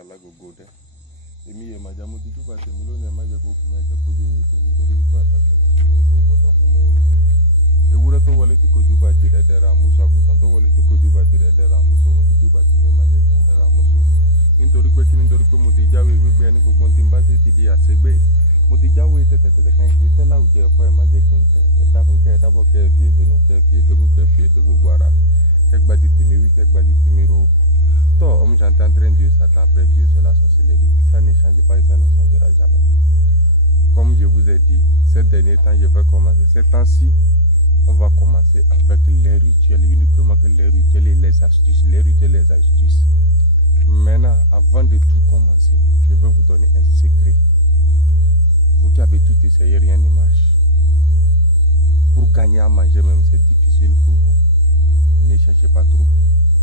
kala gogo de. Èmi ma jamu ti tu ba tèmi lónìí ẹ má jẹ́ kó fún mi ẹ jẹ́ kó jóyin fún mi torí pé àtàkì ní ọmọ ìbò gbọdọ̀ fún mọ́ ènìyàn. Ewúrẹ́ tó wọlé tí kò jú bá tirẹ̀ dẹ̀ra àmúṣọ àgùntàn tó wọlé tí kò jú bá tirẹ̀ dẹ̀ra àmúṣọ mo ti jú bá tèmi ẹ má jẹ́ kí n dẹ̀ra àmúṣọ. Nítorí pé mo ti jáwé gbígbé ẹni gbogbo tí n bá ṣe ti di àṣegbé. Mo ti jáwé tẹ̀tẹ̀tẹ̀tẹ̀ kan kì í tẹ́ láwùjọ ẹ̀fọ́ ẹ má jẹ́ kí n tẹ́ ẹ dákun kẹ́ ẹ dábọ̀ kẹ́ ẹ fi èdè nú kẹ́ ẹ fi èdè kú kẹ́ ẹ fi èdè gbogbo ara. Kẹ́ gba di tèmi wí kẹ́ gba di tèmi ro. Toi, homme, j'entends train Dieu, Satan, après Dieu, c'est la sorcellerie. Ça ne change pas et ça ne changera jamais. Comme je vous ai dit, ces derniers temps, je vais commencer. Ces temps-ci, on va commencer avec les rituels, uniquement que les rituels et les astuces. Les rituels et les astuces. Maintenant, avant de tout commencer, je vais vous donner un secret. Vous qui avez tout essayé, rien ne marche. Pour gagner à manger même, c'est difficile pour vous. Ne cherchez pas trop.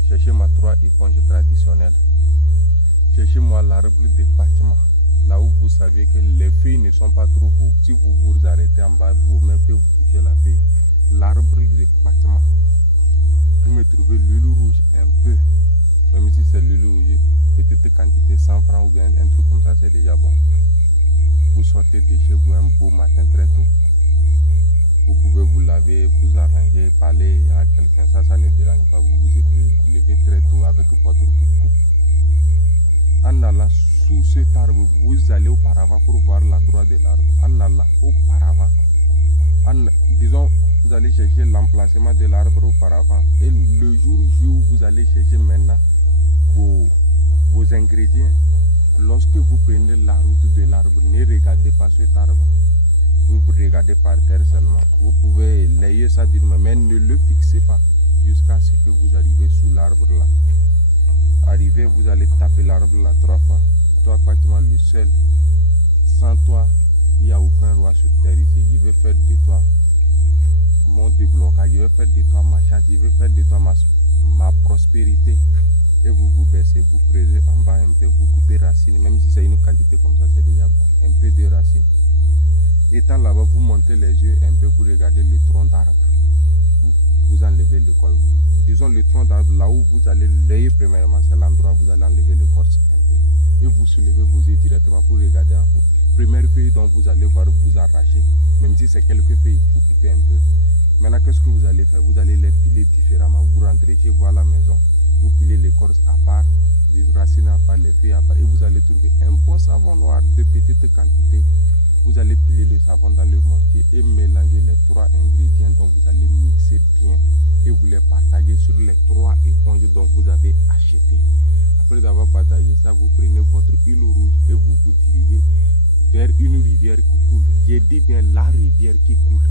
Cherchez-moi 3 éponges traditionnelles. Cherchez-moi l'arbre de Fatima. Là où vous savez que les feuilles ne sont pas trop hauts. Si vous vous arrêtez en bas, vos mains peuvent vous toucher la feuille. L'arbre de Fatima. Vous me trouvez l'huile rouge un peu. Même si c'est l'huile rouge, petite quantité, 100 francs ou bien un truc comme ça, c'est déjà bon. Vous sortez de chez vous un beau matin très tôt. Vous pouvez vous laver, vous arranger, parler à quelqu'un, ça ne dérange pas. Vous vous levez très tôt avec votre coucou. En allant sous cet arbre, vous allez auparavant pour voir l'endroit de l'arbre. En allant auparavant, disons, vous allez chercher l'emplacement de l'arbre auparavant. Et le jour où vous allez chercher maintenant vos ingrédients, lorsque vous prenez la route de l'arbre, ne regardez pas cet arbre. Vous regardez par terre seulement. Vous pouvez layer ça d'une main, mais ne le fixez pas jusqu'à ce que vous arrivez sous l'arbre là. Arrivez, vous allez taper l'arbre là 3 fois. Toi, pratiquement le seul. Sans toi, il n'y a aucun roi sur terre ici. Je vais faire de toi mon déblocage, je vais faire de toi ma chance, je vais faire de toi ma prospérité. Et vous vous baissez, vous creusez en bas un peu, vous coupez racines. Même si c'est une quantité comme ça, c'est déjà bon. Un peu de racines. Étant là-bas, vous montez les yeux un peu, vous regardez le tronc d'arbre. Vous enlevez le corps. Disons le tronc d'arbre, là où vous allez l'œil, premièrement, c'est l'endroit où vous allez enlever le corps un peu. Et vous soulevez vos yeux directement pour regarder en haut. Première feuille dont vous allez voir, vous arrachez. Même si c'est quelques feuilles, vous coupez un peu. Maintenant, qu'est-ce que vous allez faire? Vous allez les piler différemment. Vous rentrez chez vous à la maison. Vous pilez l'écorce à part, les racines à part, les feuilles à part. Et vous allez trouver un bon savon noir de petite quantité. Vous allez piler le savon dans le mortier et mélanger les 3 ingrédients dont vous allez mixer bien. Et vous les partagez sur les 3 éponges dont vous avez acheté. Après avoir partagé ça, vous prenez votre huile rouge et vous vous dirigez vers une rivière qui coule. J'ai dit bien la rivière qui coule.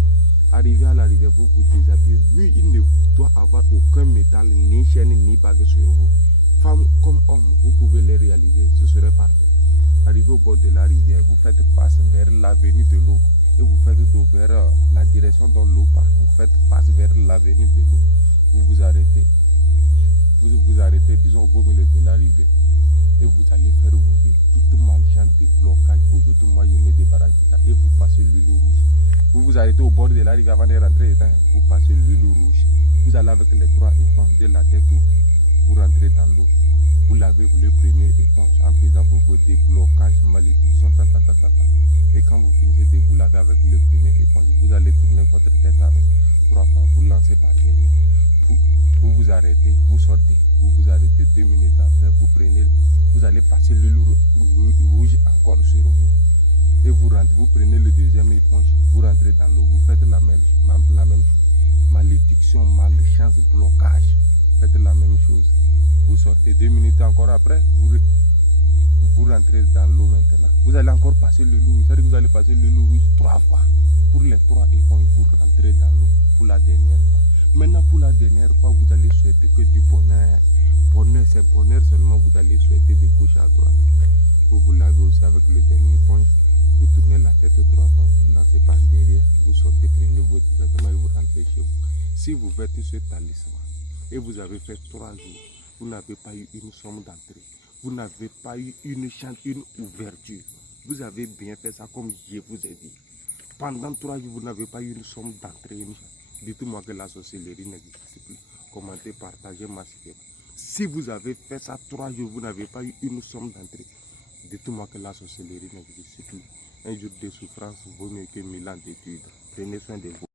Arrivé à la rivière, vous vous déshabillez. Lui, il ne doit avoir aucun métal, ni chaîne, ni bague sur vous. Femme comme homme, vous pouvez les réaliser. Ce serait parfait. Arrivé au bord de la rivière, vous faites face vers l'avenue de l'eau et vous faites dos vers la direction dont l'eau part. Vous faites face vers l'avenue de l'eau. Vous vous arrêtez. Vous arrêtez, disons, au beau milieu de la rivière et vous allez faire vos vies. Toute malchance de blocage. Aujourd'hui, moi, je me débarrasse de ça et vous passez l'huile rouge. Vous vous arrêtez au bord de la rivière avant de rentrer. Vous passez l'huile rouge. Vous allez avec les 3 éponges de la tête au pied. Vous rentrez dans l'eau. Vous lavez le premier éponge en faisant vos déblocages, malédictions, Et quand vous finissez de vous laver avec le premier éponge, vous allez tourner votre tête avec 3 fois, vous lancez par derrière. Vous vous arrêtez, vous sortez, vous vous arrêtez 2 minutes après, vous allez passer l'huile rouge encore sur vous. Et vous rentrez, vous prenez le deuxième éponge, vous rentrez dans l'eau, vous faites la même chose. Malédiction, malchance, blocage, faites la même chose. Vous sortez 2 minutes encore après, vous rentrez dans l'eau maintenant. Vous allez encore passer le loup, c'est-à-dire que vous allez passer le loup 3 fois. Pour les 3 éponges, vous rentrez dans l'eau pour la dernière fois. Maintenant, pour la dernière fois, vous allez souhaiter que du bonheur. Bonheur, c'est bonheur seulement, vous allez souhaiter de gauche à droite. Vous vous lavez aussi avec le dernier éponge, vous tournez la tête 3 fois, vous lancez par derrière, vous sortez, prenez votre vêtement et vous rentrez chez vous. Si vous faites ce talisman et vous avez fait 3 jours, vous n'avez pas eu une somme d'entrée. Vous n'avez pas eu une chance, une ouverture. Vous avez bien fait ça comme je vous ai dit. Pendant 3 jours, vous n'avez pas eu une somme d'entrée. Dites-moi que la sorcellerie n'existe plus. Commentez, partagez, masquez. Si vous avez fait ça 3 jours, vous n'avez pas eu une somme d'entrée, dites-moi que la sorcellerie n'existe plus. Un jour de souffrance vaut mieux que 1000 ans d'études. Prenez soin de vous.